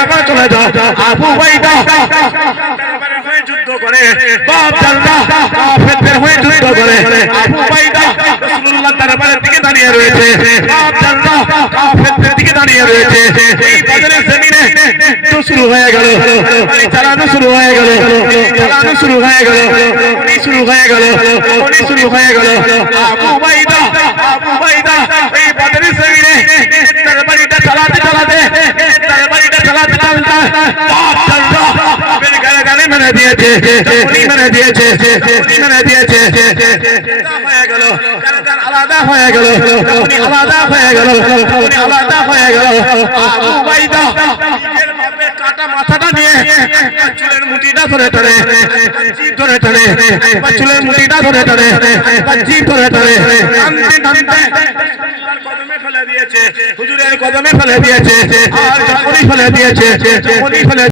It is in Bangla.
চলে যাও আবু উবাইদা যুদ্ধ করে বাপ জানলা কাফেরদের হয়ে যুদ্ধ করে আবু উবাইদা রাসূলুল্লাহ দরবারের দিকে দাঁড়িয়ে রয়েছে বাপ জানলা কাফেরদের দিকে দাঁড়িয়ে রয়েছে এই বদরের জমিনে যুদ্ধ শুরু হয়ে গেল পানি চালানো শুরু হয়ে গেল চালানো শুরু হয়ে গেল পানি শুরু হয়ে গেল পানি শুরু হয়ে গেল আবু উবাইদা এই বদরের জমিনে তরবারিটা চালাতে চালাতে বাপ জানলা গানে মেরে দিয়েছে উনি মেরে দিয়েছে হয়ে গেল আলাদা হয়ে গেল উনি আলাদা হয়ে গেল উনি আলাদা হয়ে গেল আবু উবাইদা নিজের বাপের কাটা মাথাটা নিয়ে চুলের মুঠিটা ধরে ধরে জিভ ধরে ধরে চুলের মুঠিটা ধরে ধরে জিভ ধরে ধরে টানতে টানতে কদমে ফেলে দিয়েছে হুজুরের কদমে ফেলে দিয়েছে আর যখনই ফেলে দিয়েছে